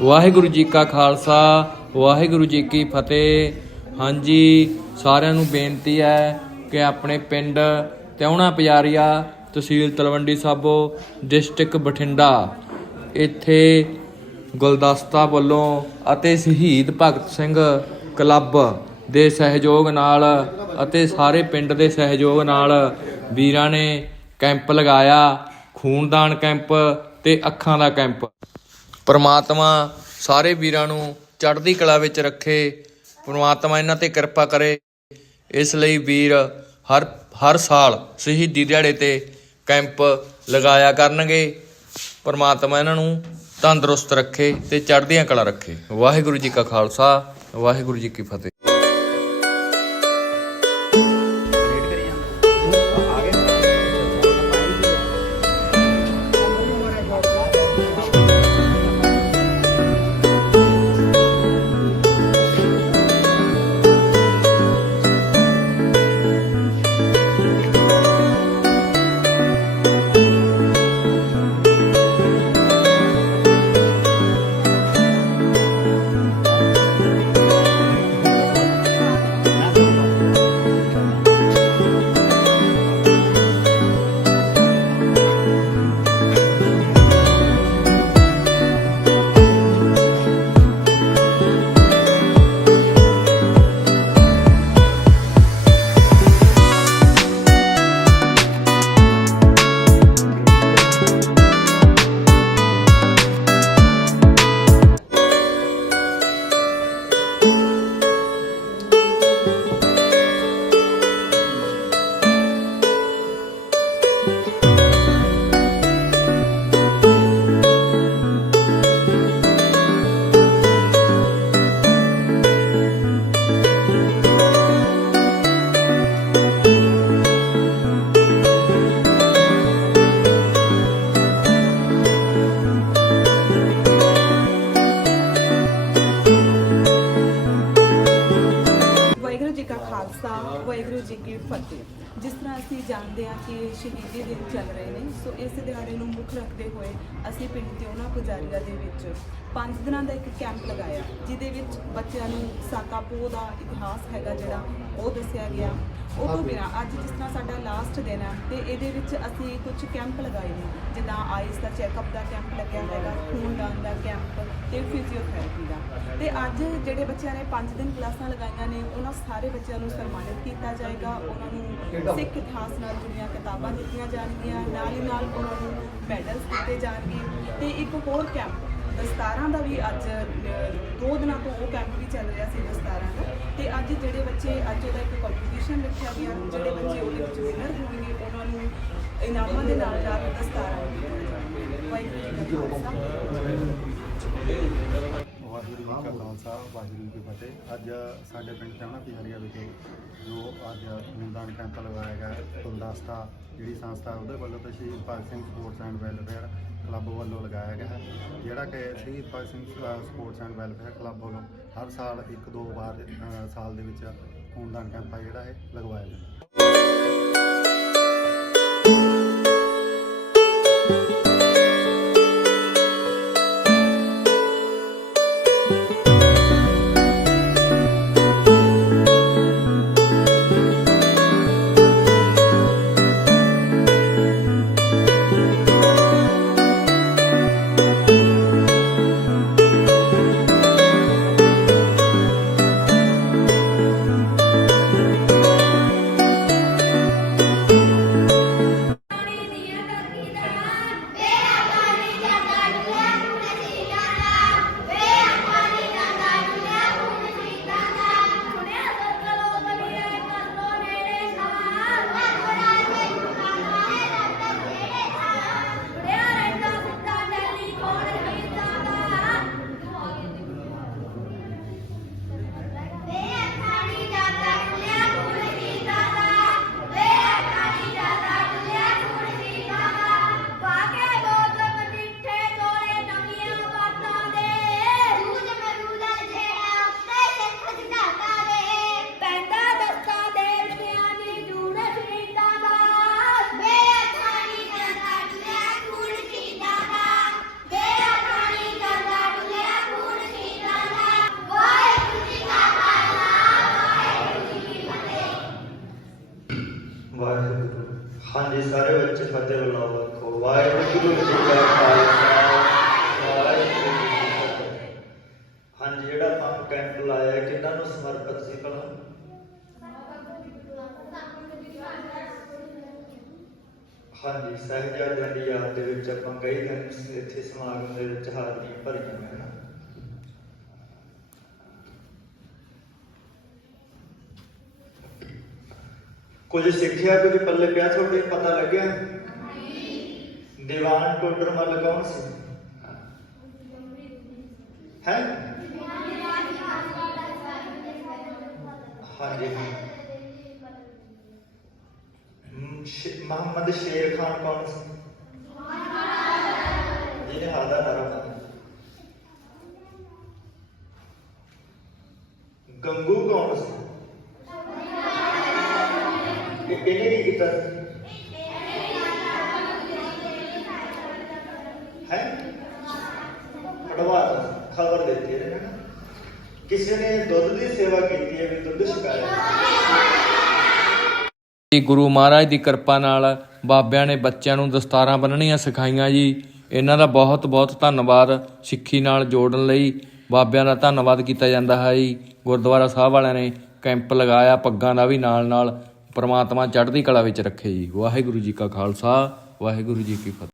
ਵਾਹਿਗੁਰੂ ਜੀ ਕਾ ਖਾਲਸਾ, ਵਾਹਿਗੁਰੂ ਜੀ ਕੀ ਫਤਿਹ। ਹਾਂਜੀ, ਸਾਰਿਆਂ ਨੂੰ ਬੇਨਤੀ ਹੈ ਕਿ ਆਪਣੇ ਪਿੰਡ ਤਿਉਣਾ ਪਜਾਰੀਆ ਤਹਿਸੀਲ ਤਲਵੰਡੀ ਸਾਬੋ, ਡਿਸਟ੍ਰਿਕਟ ਬਠਿੰਡਾ। ਇੱਥੇ ਗੁਲਦਸਤਾ ਵੱਲੋਂ ਅਤੇ ਸ਼ਹੀਦ ਭਗਤ ਸਿੰਘ ਕਲੱਬ ਦੇ ਸਹਿਯੋਗ ਨਾਲ ਅਤੇ ਸਾਰੇ ਪਿੰਡ ਦੇ ਸਹਿਯੋਗ ਨਾਲ ਵੀਰਾਂ ਨੇ ਕੈਂਪ ਲਗਾਇਆ। ਖੂਨਦਾਨ ਕੈਂਪ ਤੇ ਅੱਖਾਂ ਦਾ ਕੈਂਪ। ਪਰਮਾਤਮਾ ਸਾਰੇ ਵੀਰਾਂ ਨੂੰ ਚੜ੍ਹਦੀ ਕਲਾ ਵਿੱਚ ਰੱਖੇ। ਪਰਮਾਤਮਾ ਇਹਨਾਂ ਤੇ ਕਿਰਪਾ ਕਰੇ। ਇਸ ਲਈ ਵੀਰ ਹਰ ਹਰ ਸਾਲ ਸ਼ਹੀਦੀ ਦਿਹਾੜੇ ਤੇ ਕੈਂਪ ਲਗਾਇਆ ਕਰਨਗੇ। ਪਰਮਾਤਮਾ ਇਹਨਾਂ ਨੂੰ ਤੰਦਰੁਸਤ ਰੱਖੇ ਤੇ ਚੜ੍ਹਦੀਆਂ ਕਲਾ ਰੱਖੇ। ਵਾਹਿਗੁਰੂ ਜੀ ਕਾ ਖਾਲਸਾ, ਵਾਹਿਗੁਰੂ ਜੀ ਕੀ ਫਤਿਹ। ਅਸੀਂ ਜਾਣਦੇ ਹਾਂ ਕਿ ਸ਼ਹੀਦੀ ਦਿਨ ਚੱਲ ਰਹੇ ਨੇ। ਸੋ ਇਸ ਦਿਹਾੜੇ ਨੂੰ ਮੁੱਖ ਰੱਖਦੇ ਹੋਏ ਅਸੀਂ ਪਿੰਡ ਦੇ ਉਹਨਾਂ ਪੁਜਾਰੀਆਂ ਦੇ ਵਿੱਚ ਪੰਜ ਦਿਨਾਂ ਦਾ ਇੱਕ ਕੈਂਪ ਲਗਾਇਆ, ਜਿਹਦੇ ਵਿੱਚ ਬੱਚਿਆਂ ਨੂੰ ਸਾਕਾ ਪੋਹ ਦਾ ਇਤਿਹਾਸ ਹੈਗਾ ਜਿਹੜਾ ਉਹ ਦੱਸਿਆ ਗਿਆ। ਉਹ ਤੋਂ ਬਿਨਾਂ ਅੱਜ ਜਿਸ ਤਰ੍ਹਾਂ ਸਾਡਾ ਲਾਸਟ ਦਿਨ ਹੈ ਤੇ ਇਹਦੇ ਵਿੱਚ ਅਸੀਂ ਕੁਝ ਕੈਂਪ ਲਗਾਏ ਨੇ। ਜਿੱਦਾਂ ਆਈਸ ਦਾ ਚੈੱਕਅਪ ਦਾ ਕੈਂਪ ਲੱਗਿਆ ਹੈਗਾ ਖੂਨਦਾਨ ਦਾ ਕੈਂਪ ਤੇ ਫਿਜ਼ੀਓਥੈਰੇਪੀ ਦਾ। ਤੇ ਅੱਜ ਜਿਹੜੇ ਬੱਚਿਆਂ ਨੇ 5 ਦਿਨ ਕਲਾਸਾਂ ਲਗਾਈਆਂ ਨੇ ਉਹਨਾਂ ਸਾਰੇ ਬੱਚਿਆਂ ਨੂੰ ਸਨਮਾਨਿਤ ਕੀਤਾ ਜਾਏਗਾ। ਉਹਨਾਂ ਨੂੰ ਸਿੱਖ ਇਤਿਹਾਸ ਨਾਲ ਜੁੜੀਆਂ ਕਿਤਾਬਾਂ ਦਿੱਤੀਆਂ ਜਾਣਗੀਆਂ ਨਾਲ ਹੀ ਨਾਲ ਉਹਨਾਂ ਨੂੰ ਮੈਡਲਸ ਦਿੱਤੇ ਜਾਣਗੇ। ਤੇ ਇੱਕ ਹੋਰ ਕੈਂਪ ਦਸਤਾਰਾਂ ਦਾ ਵੀ ਅੱਜ ਦੋ ਦਿਨਾਂ ਤੋਂ ਉਹ ਕੈਂਪ ਵੀ ਚੱਲ ਰਿਹਾ ਸੀ ਦਸਤਾਰਾਂ ਦਾ। ਤੇ ਅੱਜ ਜਿਹੜੇ ਬੱਚੇ, ਅੱਜ ਉਹਦਾ ਇੱਕ ਕੰਪੀਟੀਸ਼ਨ ਰੱਖਿਆ ਗਿਆ, ਜਿਹੜੇ ਬੱਚੇ ਉਹਦੇ ਵਿੱਚ ਵਿਨਰ ਹੋਣਗੇ ਉਹਨਾਂ ਨੂੰ ਇਨਾਮਾਂ ਦੇ ਨਾਲ ਨਾਲ ਦਸਤਾਰਾਂ ਵੀ ਦਿੱਤੀਆਂ ਜਾਣਗੀਆਂ ਵਾਹਿਗੁਰੂ ਜੀ ਕਾ ਖਾਲਸਾ। ਵਾਹਿਗੁਰੂ ਜੀ ਕਾ ਖਾਲਸਾ ਵਾਹਿਗੁਰੂ ਜੀ ਕੀ ਫਤਿਹ। ਅੱਜ ਸਾਡੇ ਪਿੰਡ ਚਾਹਣਾ ਪਿਆਰੀਆ ਵਿਖੇ ਜੋ ਅੱਜ ਖੂਨਦਾਨ ਕੈਂਪ ਲਗਾਇਆ ਗਿਆ ਕੁਲਦਸਤਾ ਜਿਹੜੀ ਸੰਸਥਾ ਉਹਦੇ ਵੱਲੋਂ ਤੇ Shaheed Bhagat Singh sports and welfare club ਵੱਲੋਂ ਲਗਾਇਆ ਗਿਆ ਹੈ। ਜਿਹੜਾ ਕਿ Shaheed Bhagat Singh sports and welfare club ਵੱਲੋਂ ਹਰ ਸਾਲ ਇੱਕ ਦੋ ਵਾਰ ਸਾਲ ਦੇ ਵਿੱਚ ਖੂਨਦਾਨ ਕੈਂਪ ਆ ਜਿਹੜਾ ਇਹ ਲਗਵਾਇਆ ਜਾਂਦਾ ਹਾਂਜੀ ਸਾਰੇ ਬੱਚੇ ਫਤਿਹ ਬੁਲਾਓ ਰੱਖੋ। ਵਾਹਿਗੁਰੂ ਜੀ ਕਾ ਖਾਲਸਾ। ਵਾਹਿਗੁਰੂ ਜੀ ਕੀ ਫਤਿਹ ਹਾਂਜੀ, ਜਿਹੜਾ ਆਪਾਂ ਕੈਂਪ ਲਾਇਆ ਕਿਹਨਾਂ ਨੂੰ ਸਮਰਪਿਤ ਸੀ ਭਲਾ? ਹਾਂਜੀ, ਸਾਹਿਬਜ਼ਾਦਿਆਂ ਦੀ ਯਾਦ ਦੇ ਵਿੱਚ ਆਪਾਂ ਕਈ ਦਿਨ ਇੱਥੇ ਸਮਾਗਮ ਦੇ ਵਿੱਚ ਹਾਜ਼ਰੀਆਂ ਭਰੀਆਂ ਨੇ। ਕੁਝ ਸਿੱਖਿਆ ਕੁਝ ਪੱਲੇ ਪਿਆ ਤੁਹਾਡੇ ਪਤਾ ਲੱਗਿਆ ਦੀਵਾਨ ਟੋਡਰ ਮੱਲ ਕੌਣ ਸੀ ਹੈ ਹਾਂਜੀ ਹਾਂ ਹਮ, ਸ਼ੇ- ਮੁਹੰਮਦ ਸ਼ੇਰ ਖਾਨ ਕੌਣ ਇਹਨੇ ਕੀ ਕੀਤਾ ਹੈ? ਪੜਵਾਤਾ ਖਬਰ ਦਿੱਤੀ ਇਹਨੇ ਨਾ। ਕਿਸੇ ਨੇ ਦੁੱਧ ਦੀ ਸੇਵਾ ਕੀਤੀ ਹੈ, ਵੀ ਦੁੱਧ ਛਕਾਇਆ। ਜੀ, ਗੁਰੂ ਮਹਾਰਾਜ ਦੀ ਕਿਰਪਾ ਨਾਲ ਬਾਬਿਆਂ ਨੇ ਬੱਚਿਆਂ ਨੂੰ ਦਸਤਾਰਾਂ ਬੰਨਣੀਆਂ ਸਿਖਾਈਆਂ ਜੀ। ਇਹਨਾਂ ਦਾ ਬਹੁਤ ਬਹੁਤ ਧੰਨਵਾਦ ਸਿੱਖੀ ਨਾਲ ਜੋੜਨ ਲਈ ਬਾਬਿਆਂ ਦਾ ਧੰਨਵਾਦ ਕੀਤਾ ਜਾਂਦਾ ਹੈ ਜੀ। ਗੁਰਦੁਆਰਾ ਸਾਹਿਬ ਵਾਲਿਆਂ ਨੇ ਕੈਂਪ ਲਗਾਇਆ, ਪੱਗਾਂ ਦਾ ਵੀ ਨਾਲ ਨਾਲ ਪਰਮਾਤਮਾ ਚੜ੍ਹਦੀ ਕਲਾ ਵਿੱਚ ਰੱਖੇ ਜੀ। ਵਾਹਿਗੁਰੂ ਜੀ ਕਾ ਖਾਲਸਾ ਵਾਹਿਗੁਰੂ ਜੀ ਕੀ ਫਤਿਹ।